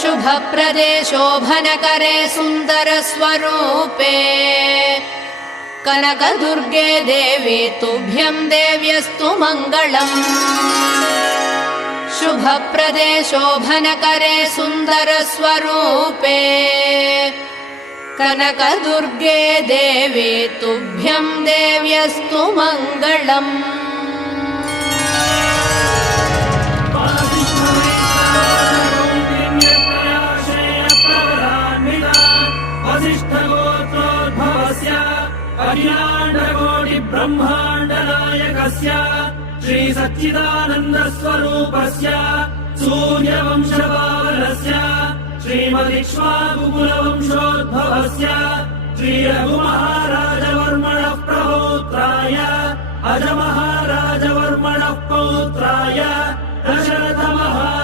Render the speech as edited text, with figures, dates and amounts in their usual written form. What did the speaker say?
शुभप्रदे शोभनकरे सुन्दरस्वरूपे कनकदुर्गे देवी तुभ्यं देव्यस्तु मङ्गलम्। शुभप्रदे शोभनकरे सुन्दरस्वरूपे कनकदुर्गे देवी तुभ्यं देव्यस्तु मङ्गलम्। अखिलाण्डकोटि ब्रह्माण्ड नायकस्य श्री सच्चिदानन्द स्वरूपस्य सूर्यवंशपावनस्य श्रीमदिक्ष्वाकुकुलवंशोद्भवस्य श्री रघुमहाराजवर्मणः प्रपौत्राय अजमहाराजवर्मणः पौत्राय दशरथमहा